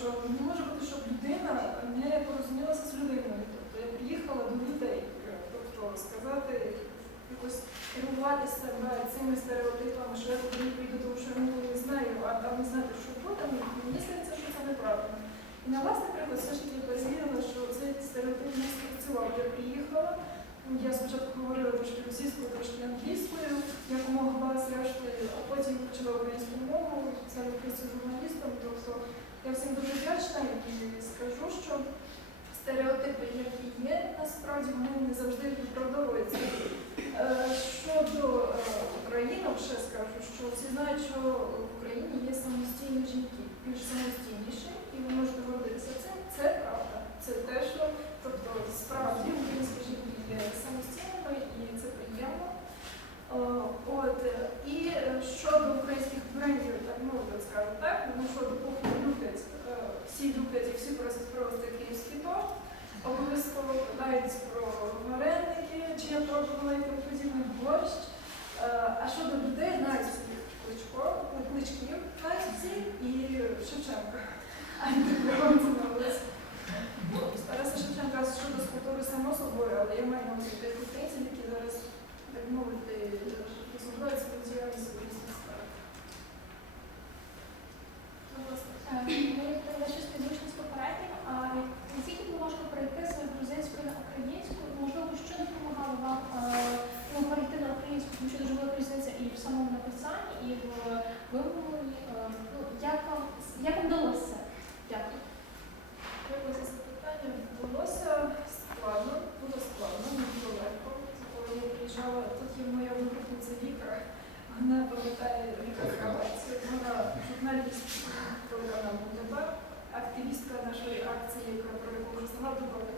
що не може бути, щоб людина не порозумілася з людиною. Тобто я приїхала до людей, тобто сказати, якось керувати себе цими стереотипами, що я туди прийду, тому що я не знаю, а там не знати, що буде, мені здається, що це неправильно. І на вас, наприклад, все ж таки перевірила, що цей стереотип не спрацював. Я приїхала, я спочатку говорила трошки російською, трошки англійською, якомога зрештою, а потім почала українську мову, спеціально працюю журналістом. Тобто я всім дуже вдячна і скажу, що стереотипи, які є, насправді вони не завжди виправдовуються. Е, Щодо е, України, ще скажу, що всі знають, що в Україні є самостійні жінки, більш самостійніші, і ви можете гордитися цим. Це правда. Це те, що тобто справді українські жінки є самостійними і це приємно. Е, От е, і е, щодо українських брендів, так можна скажу так, тому що допоки люблять, е, всі люблять і всі просять провести київський торт, обов'язково питають про вареники, чи я пробувала і тому подібне борщ. Е, А щодо людей, знають собі кличко, кличків, знають всі і Шевченка. А не вам це на увазі. Ну, Тараса Шевченка щодо скульптури само собою, але я маю на увазі тих українців, які зараз, так мовити, розвивають свою діяльність у різних сферах. Будь ласка. Ми про щось підручність попередньо, а наскільки було важко перейти з грузинської на українську, можливо, що допомагало вам е, ну, перейти на українську, тому що дуже велика різниця і в самому написанні, і в вимовленні. Е, Ну, як вам як вам вдалося? Дякую. Дякую за запитання. Булося складно, було складно, не було легко. Коли я приїжджала, тут є моя виховниця Віка, вона пам'ятає Віка Кравець, вона журналіст телеканалу МДБ, активістка нашої акції, яка про яку вже.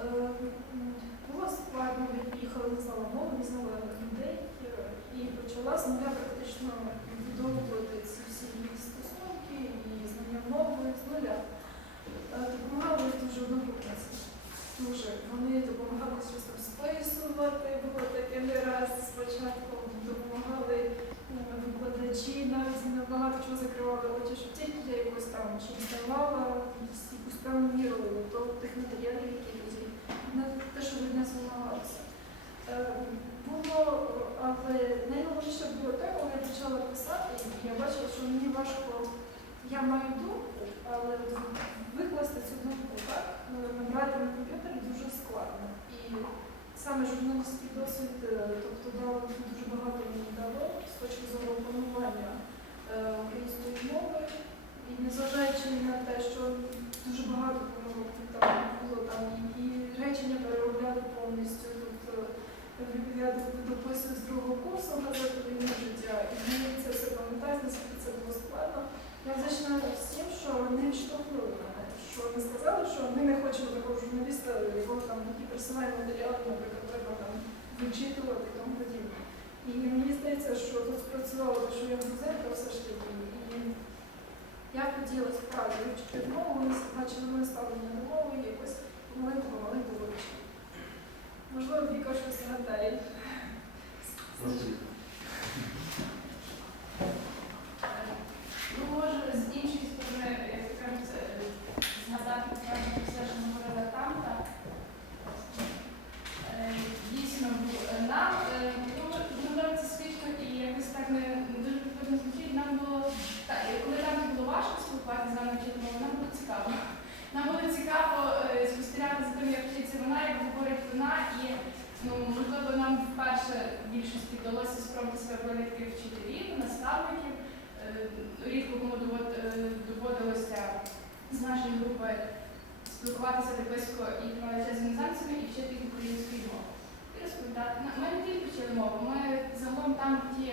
Е, м, Було складно, я приїхала, не знала мови, не знала людей е, і почала з нуля практично відбудовувати ці всі стосунки і знання мови з нуля. Е, Допомагали дуже одногрупниці. Дуже. Вони допомагали щось там списувати, було таке не раз спочатку допомагали е, викладачі, навіть на багато чого закривали очі, що тільки я якось там щось давала, якусь якусь певну міру до тих матеріалів, які тоді на те, що від нас вимагалося. Е, Було, але коли я почала писати, і я бачила, що мені важко, я маю думку, але викласти цю думку так, е, набрати на комп'ютері дуже складно. І саме журналістський досвід, е, тобто дав дуже багато мені дало з точки зору опанування е, української мови. І незважаючи на те, що дуже багато помилок там було там і речення переробляли повністю. Я дописую з другого курсу газету «Війна життя, і мені це все пам'ятаю, наскільки це було складно. Я вдячна всім, що не відштовхнули мене, що не сказали, що ми не хочемо такого журналіста, якого там такі персональні матеріали, наприклад, треба там вичитувати і тому подібне. І мені здається, що тут спрацювало що я грузинка все ж таки. І я хотіла справді вивчити мову, вони бачили моє ставлення до мови, якось вивчити. Можливо, Віка щось згадає. Ну, може, з іншої сторони, як кажуть, е, згадати справді все, що говорила там, та е, дійсно е, нам, е, ну, це смішно і якось так не, дуже прикольно звучить. Нам було так, коли нам було важко спілкуватися з нами нам було цікаво. Нам було цікаво е, спостерігати за тим, як вчиться вона, як говорить вона, і ну, можливо, нам вперше в більшості вдалося спробувати себе в вчителів, наставників. Е, Рідко кому е, доводилося з нашої групи спілкуватися так близько і з іноземцями, і вчити їх української мови. І розповідати. Ми не тільки вчили мову, ми загалом там ті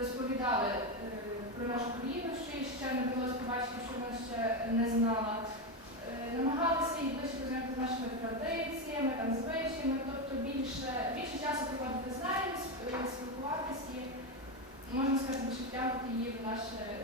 розповідали е, про нашу країну, що їй ще не вдалося побачити, що вона ще не знала. Намагалися їх ближче познайомити з нашими традиціями, там, звичаями, тобто більше, більше часу проводити з нею, сп- е, спілкуватись і можна сказати, більше втягнути її в наше е,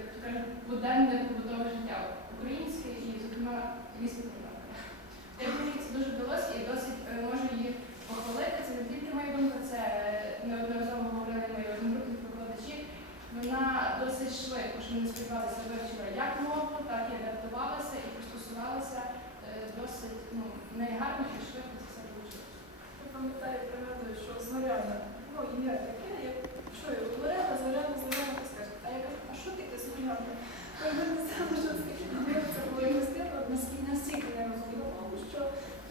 як то кажуть, буденне побутове життя українське і, зокрема, місто Тернопіль. Я думаю, що це дуже вдалося і досить е, можу її похвалити. Це не тільки моя думка, це неодноразово говорили мої одногрупні викладачі. Вона досить швидко, що не сподівалася, вивчила як мову, так і швидко це все вийшло. Я пам'ятаю, пригадую, що Зоряна, ну ім'я таке, я чую, Зоряна, Зоряна, Зоряна, ти скаже, а я кажу, а що таке Зоряна? Я не знала, що це таке, ну, це було якось дивно, наскільки настільки не розуміла, тому що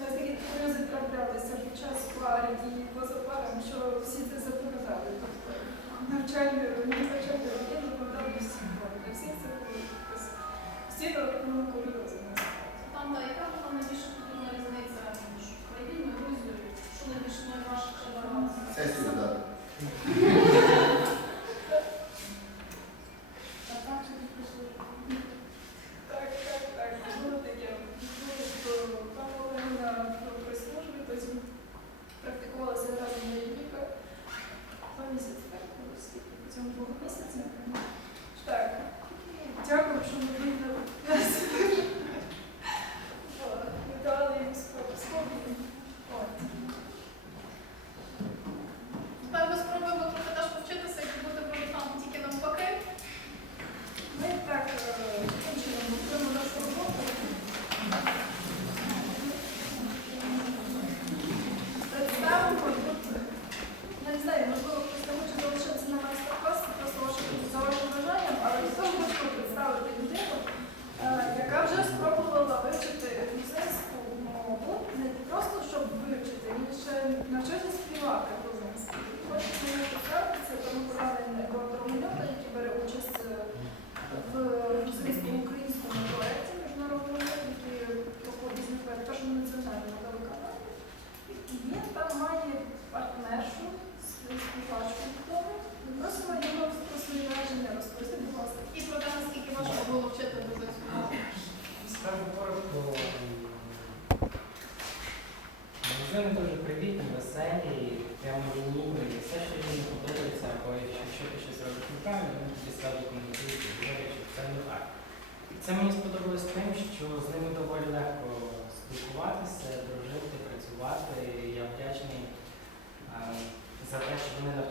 е, такі курйози траплялися під час пари і поза паром, що всі це запам'ятали. Тобто навчальні, навчальні роки запам'ятали всі пари. Для всіх це було якось всі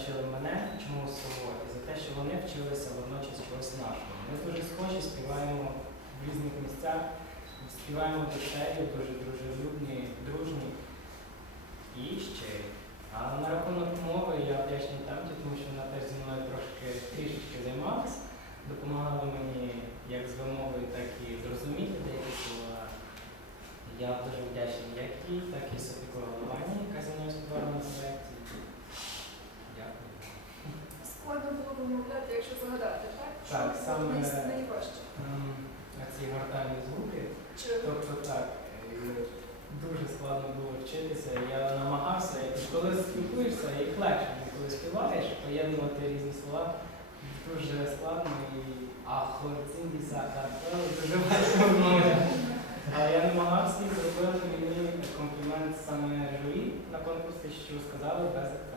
навчили мене чомусь свого, і за те, що вони вчилися водночас чогось нашого. Ми дуже схожі, співаємо в різних місцях, співаємо душею, дуже дружелюбні, дружні і щирі. А на рахунок мови я вдячний тамті, тому що вона теж зі мною трошки трішечки займалась, допомагала мені як з вимовою, так і зрозуміти деякі слова. Я дуже вдячний як їй, так і Софіко Головані, яка зі мною співала на проєкті. Дякую. Складно було вимовляти, якщо згадати, так? Так, Що саме- най- найважче. Ем, ці гортальні звуки. Тобто так, дуже складно було вчитися. Я намагався, і коли спілкуєшся, їх легше, коли співаєш, поєднувати різні слова дуже складно і а хлопці дуже важко вимовляти. Але я намагався і зробили мені комплімент саме журі на конкурсі, що сказали без.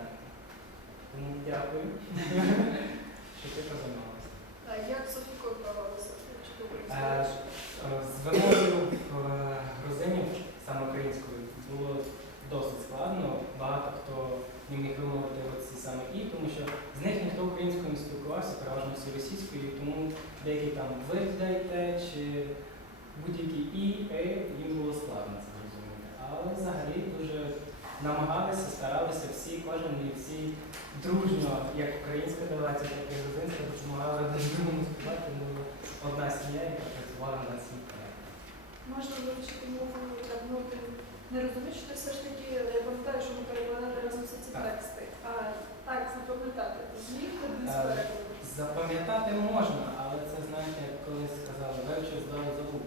Тому дякую, що ти позаймалася. Як Софіко е, З вимовою в грузинів, саме українською, було досить складно. Багато хто не міг вимовити ці саме і, тому що з них ніхто українською не спілкувався, переважно всі російською, тому деякі там ви дайте чи будь-які і, е, їм було складно це зрозуміти. Але взагалі дуже намагалися, старалися всі, кожен і всі дружно, як українська делегація, так і грузинська, допомагали другому співати. Ми одна сім'я, яка працювала над цим проєктом. Можна вивчити мову, так ну ти не розумієш, що ти все ж таки, я пам'ятаю, що ми перекладали разом всі ці тексти. А так, запам'ятати, ти зміг ти без Е, перекладу. Запам'ятати можна, але це знаєте, як колись сказали, вивчив здав забув.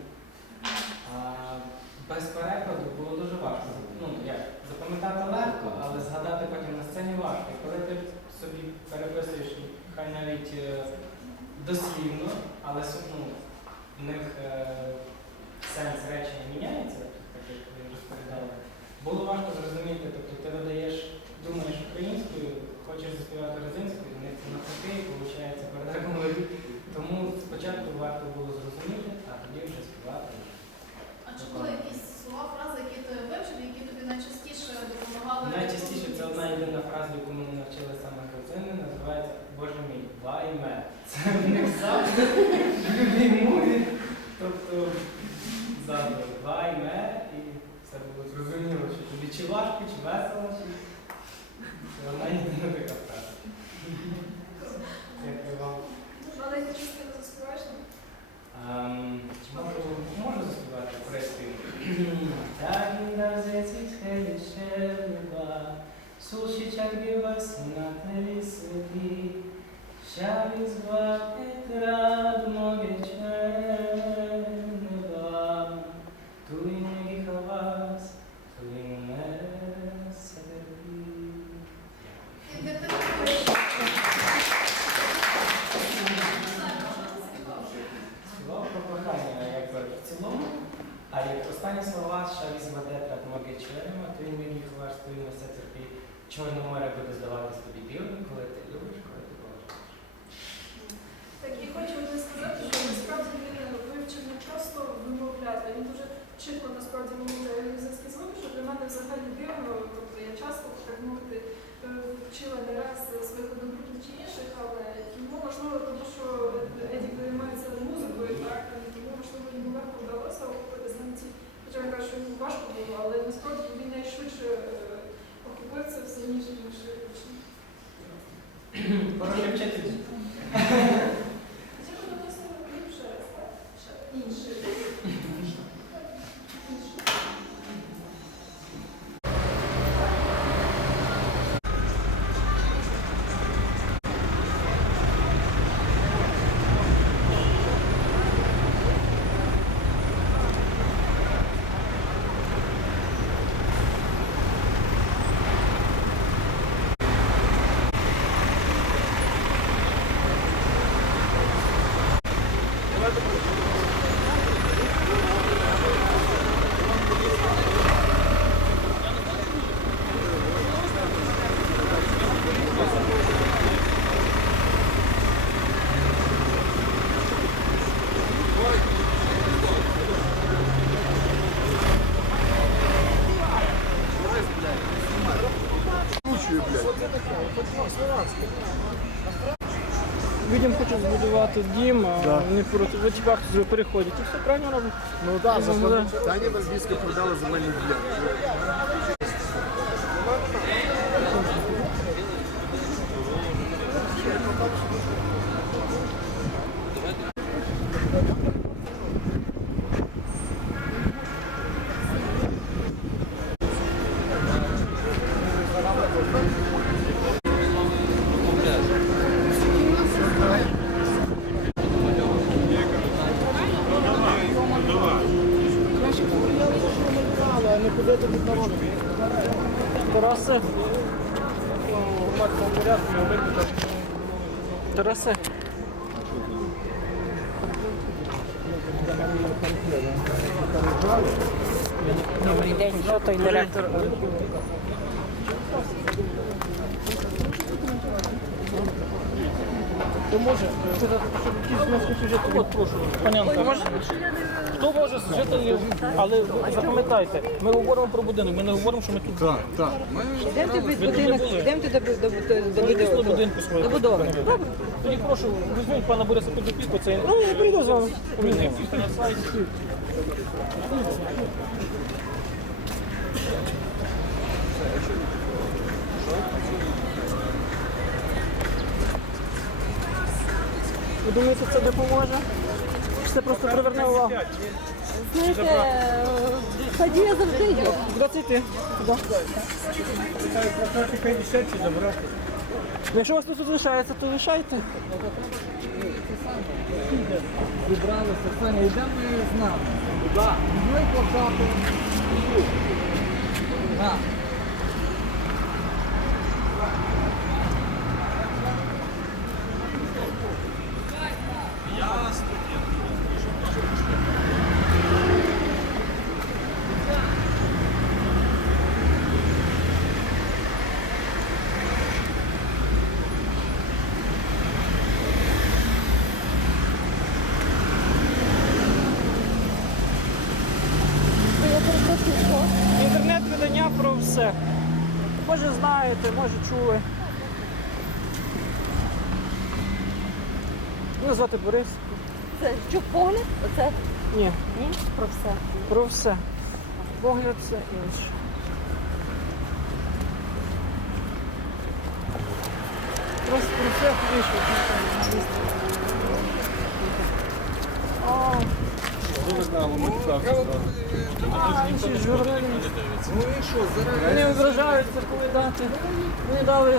Без перекладу було дуже важко. Ну, як, запам'ятати легко, але згадати потім на сцені важко. І коли ти собі переписуєш, хай навіть е, дослівно, але ну, в них е, сенс речення міняється, так як ви розповідали. Було важко зрозуміти, тобто ти видаєш, думаєш українською, хочеш заспівати грузинською, в них це навпаки, і виходить передаком. Тому спочатку варто було чи важко, чи весело, чи, чи вона єдина така втрата. Дякую вам. Але хочу сказати заспіваєш? Ем, чи вам можу заспівати престив? Суші чаги вас на телі світі, Шаві звати трад моє а як останні слова ще візьме традмо вечернева, туй не їхавась, туй не садарбі. Чорне море буде здаватись тобі білим, коли ти любиш, коли ти бачиш. Так і хочу одне сказати, що насправді він вивчив не просто вимовляти, він дуже чітко насправді мовляє грузинські звуки, що для мене взагалі дивно. Тобто я часто, так мовити, е, вчила не раз своїх одногрупників чи інших, але йому можливо, тому що Едік займається музикою, так, і тому можливо йому легко вдалося охопити саме ці, хоча він каже, що йому важко було, але насправді він найшвидше окупився це все, ніж інші учні. Хороший вчитель. Людям хочуть збудувати дім, а Да. вони проти в очках вже переходять. І все правильно робить. Ну так, за Ну, да. Дані Бельгійська продали земельну ділянку. Não Dobar i den, što сюжет, от прошу, панянка, може? Хто може з жителів, але запам'ятайте, ми говоримо про будинок, ми не говоримо, що ми тут. Так, так. Ми ти під будинок, були? йдемте до, Ми будинку свого. до будови. Добре. Тоді прошу, візьміть пана Бориса Кудопіку, це ну, я прийду з вами. Ви думаєте, це допоможе? Чи це просто приверне увагу? Знаєте, подія завжди є. Куди це йти? Куди? Якщо у вас тут залишається, то лишайте. Зібралися, Саня, йдемо з нами. Так. Ми плакати. На. Інтернет-видання про все. Може знаєте, може чули. Мене звати Борис. Це що, погляд? Оце? Ні, Ні? Про все. про все. Погляд все інше. Просто про все вийшло. Вони ображаються, коли дати. Вони дали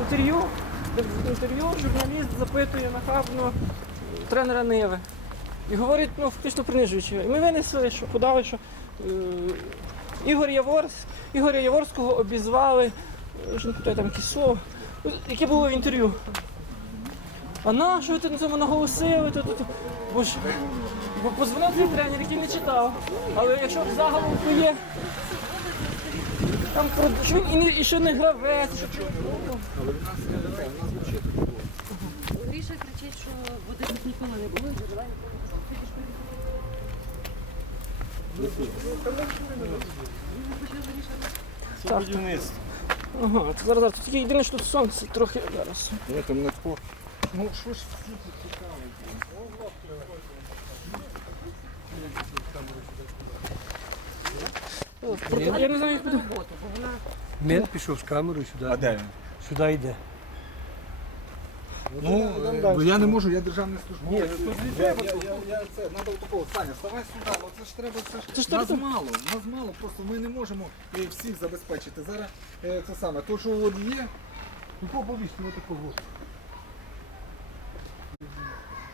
інтерв'ю, інтерв'ю, журналіст запитує нахабно тренера Ниви. І говорить, ну, фактично принижуючи. І ми винесли, що подали, що е, Ігор Яворськ, Ігоря Яворського обізвали, е, що не там слово, ну, яке було в інтерв'ю. А на що ви на цьому наголосили? Тут, тут? Бо ж бо позвонив твій тренер, який не читав. Але якщо в заголовку є. Там про що він і, не, і що не гравець, що Гріша кричить, що води тут ніколи не було, і джерела так. Ага, це зараз, зараз. Тільки єдине, що тут сонце трохи зараз. Давайте мене тако. Ну що Я не знаю, як буде. Мент пішов з камерою сюди. А де він? Сюди йде. Ну, е, бо я не можу, я державний Ні, службовець. ну, Я, я, я, це, надо такого, Саня, вставай сюди, ну це ж треба, це ж, Це ж нас треба- мало, нас мало, просто ми не можемо е, всіх забезпечити. Зараз е, це саме, то що от є, ну побовіш, ну такого.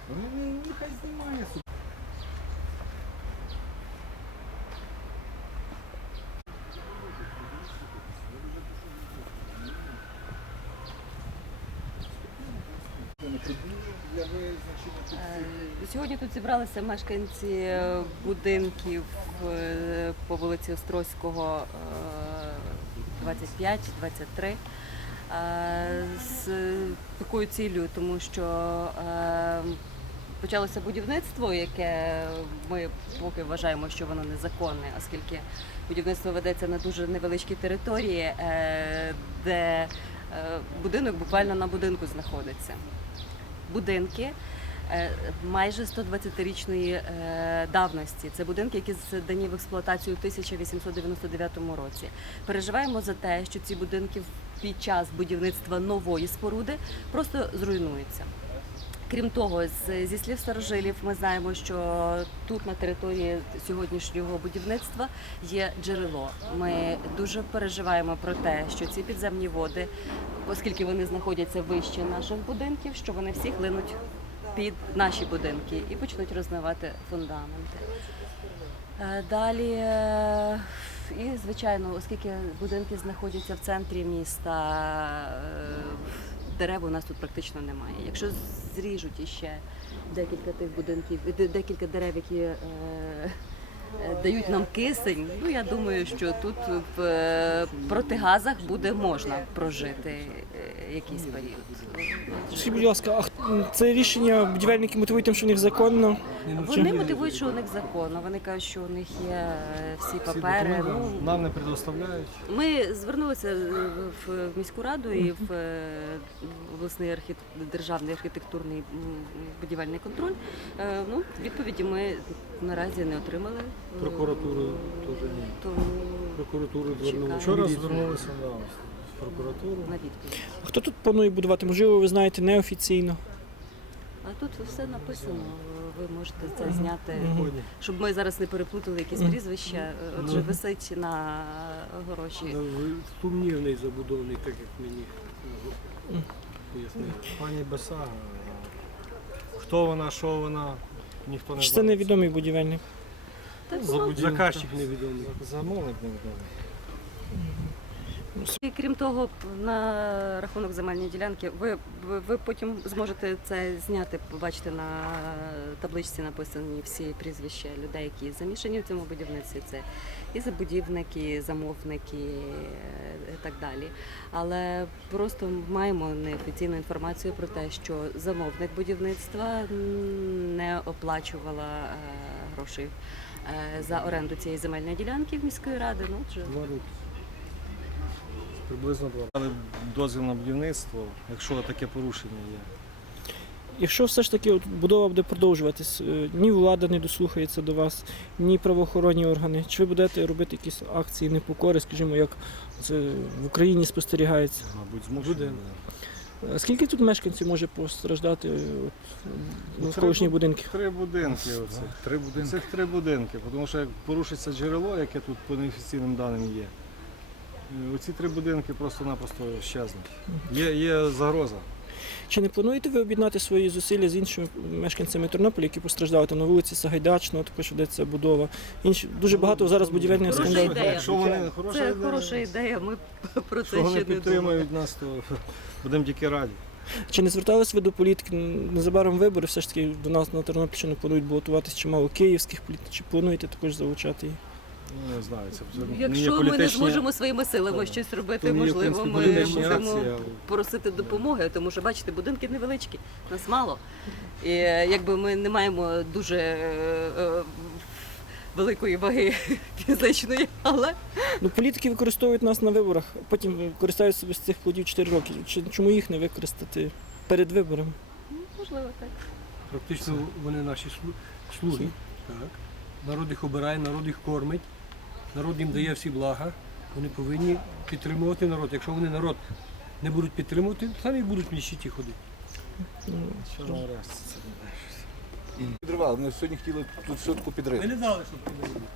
Ну, нехай знімає собі. Для визначення тут Е, Сьогодні тут зібралися мешканці е, будинків е, по вулиці Острозького е, 25-23 е, з такою ціллю, тому що е, почалося будівництво, яке ми поки вважаємо, що воно незаконне, оскільки будівництво ведеться на дуже невеличкій території, е, де е, будинок буквально на будинку знаходиться. Будинки е, майже 120-річної е, давності. Це будинки, які здані в експлуатацію у 1899 році. Переживаємо за те, що ці будинки під час будівництва нової споруди просто зруйнуються. Крім того, зі слів старожилів ми знаємо, що тут на території сьогоднішнього будівництва є джерело. Ми дуже переживаємо про те, що ці підземні води, оскільки вони знаходяться вище наших будинків, що вони всі хлинуть під наші будинки і почнуть розмивати фундаменти. Е, Далі, е, і звичайно, оскільки будинки знаходяться в центрі міста, е, дерев у нас тут практично немає. Якщо зріжуть іще декілька тих будинків, декілька дерев, які е, дають нам кисень, ну я думаю, що тут в е, протигазах буде можна прожити е, якийсь період. Скажіть, будь ласка, а це рішення будівельники мотивують тим, що в них законно. Вони мотивують, що у них законно. Вони кажуть, що у них є е, всі папери. Ну, Нам не предоставляють. Ми звернулися е, в міську раду і в е, обласний архі... державний архітектурний будівельний контроль. Е, Ну, відповіді ми наразі не отримали. Е, Прокуратуру теж ні. Тому Прокуратуру звернули. Вчора звернулися в прокуратуру. на відповідь. Хто тут планує будувати? Можливо, ви знаєте неофіційно. А тут все написано. Ви можете це зняти, Сьогодні. щоб ми зараз не переплутали якісь прізвища. Е, Отже, висить на гроші. Ну, ви Сумнівний забудовник, так як мені пояснили. Пані Бесага. Хто вона, що вона, ніхто не Чи це знає. невідомий будівельник? За Забудівник. Заказчик невідомий. Замовник невідомий. І крім того, на рахунок земельної ділянки, ви, ви, ви потім зможете це зняти, побачити на табличці написані всі прізвища людей, які замішані в цьому будівництві. Це і забудівники, і замовники е, і так далі. Але просто маємо неофіційну інформацію про те, що замовник будівництва не оплачувала е, грошей е, за оренду цієї земельної ділянки в міської ради. Ну, роки. Приблизно два роки. Але дозвіл на будівництво, якщо таке порушення є. Якщо все ж таки от будова буде продовжуватись, е, ні влада не дослухається до вас, ні правоохоронні органи, чи ви будете робити якісь акції непокори, скажімо, як це в Україні спостерігається? Мабуть, змушені. Буде. буде. Скільки тут мешканців може постраждати от, навколишні будинки? Три будинки оцих. Три будинки. Цих три будинки, тому що як порушиться джерело, яке тут по неофіційним даним є, е, оці три будинки просто-напросто щезнуть. Є, є загроза. Чи не плануєте ви об'єднати свої зусилля з іншими мешканцями Тернополя, які постраждали там на вулиці Сагайдачного, також ведеться будова. Інші дуже багато зараз будівельних скандалів. Якщо вони хороша Це ідея, хороша ідея, ми про це Якщо вони ще не думали. підтримують нас, то будемо тільки раді. Чи не звертались ви до політики? Незабаром вибори, все ж таки до нас на Тернопільщину планують балотуватися чимало київських політиків. Чи плануєте також залучати їх? Ну, не знаю, це вже Якщо ми не політичні- зможемо своїми силами щось робити, не є, в можливо, ми політичні будемо акції, але- просити допомоги, тому що бачите, будинки невеличкі, нас мало. І е, якби ми не маємо дуже е, е, великої ваги фізичної, але Ну, політики використовують нас на виборах, потім користуються себе з цих плодів 4 роки. Чи- Чому їх не використати перед виборами? можливо так. Практично вони наші слу- слуги. Так. Народ їх обирає, народ їх кормить, народ їм дає всі блага. Вони повинні підтримувати народ. Якщо вони народ не будуть підтримувати, самі будуть в нищеті ходити. Підривали. Ми сьогодні хотіли тут все таку Ми не дали, щоб підтримали.